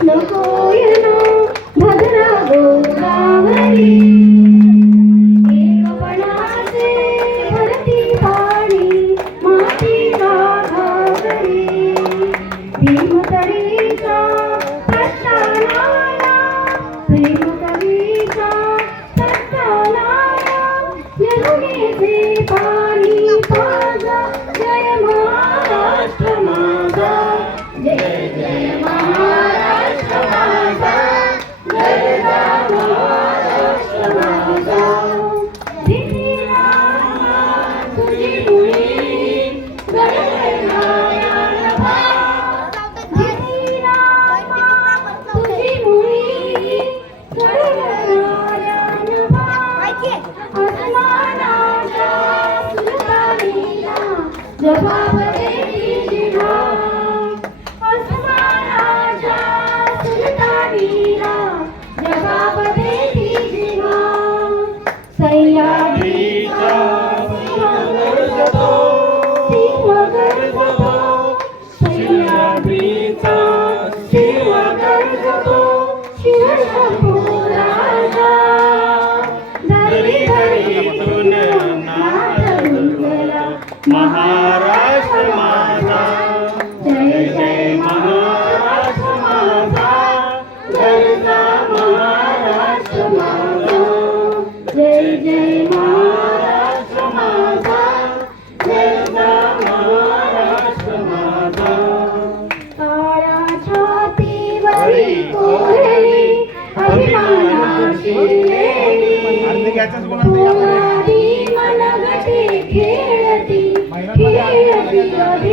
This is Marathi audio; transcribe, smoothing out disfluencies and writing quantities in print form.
नकोयना भद्रा गोदावरी एकपणाचे भरती पाणी मातीचा घागरी भीमतडीचा प्रस्थानाला भीमतडीचा प्रस्थानाला यमुनेचे पाणी पाजा जय महाराष्ट्र माझा जय जय महाराष्ट्र माझा जय जय महाराष्ट्र माझा दिदीला तुझी मुली गडगडणाऱ्या नभा दिदीला तुझी मुली गडगडणाऱ्या नभा आसमानाच्या सुलतानीला जबाब देती जिव्हा आसमानाच्या सुलतानीला जबाब देती जिव्हा सह्याद्रीचा सिंह गरजतो सह्याद्रीचा सिंह गरजतो शिवशंभो राजा दरी दरीतून नाद रुजला महाराष्ट्र माझा जय जय महाराष्ट्र माझा गरजा महाराष्ट्र माझा जय जय महाराष्ट्र माझा गरजा महाराष्ट्र माझा काळा छातीवरी कोरली अभिमानाची लेणी पुरावी मनगटे खेळती खेळती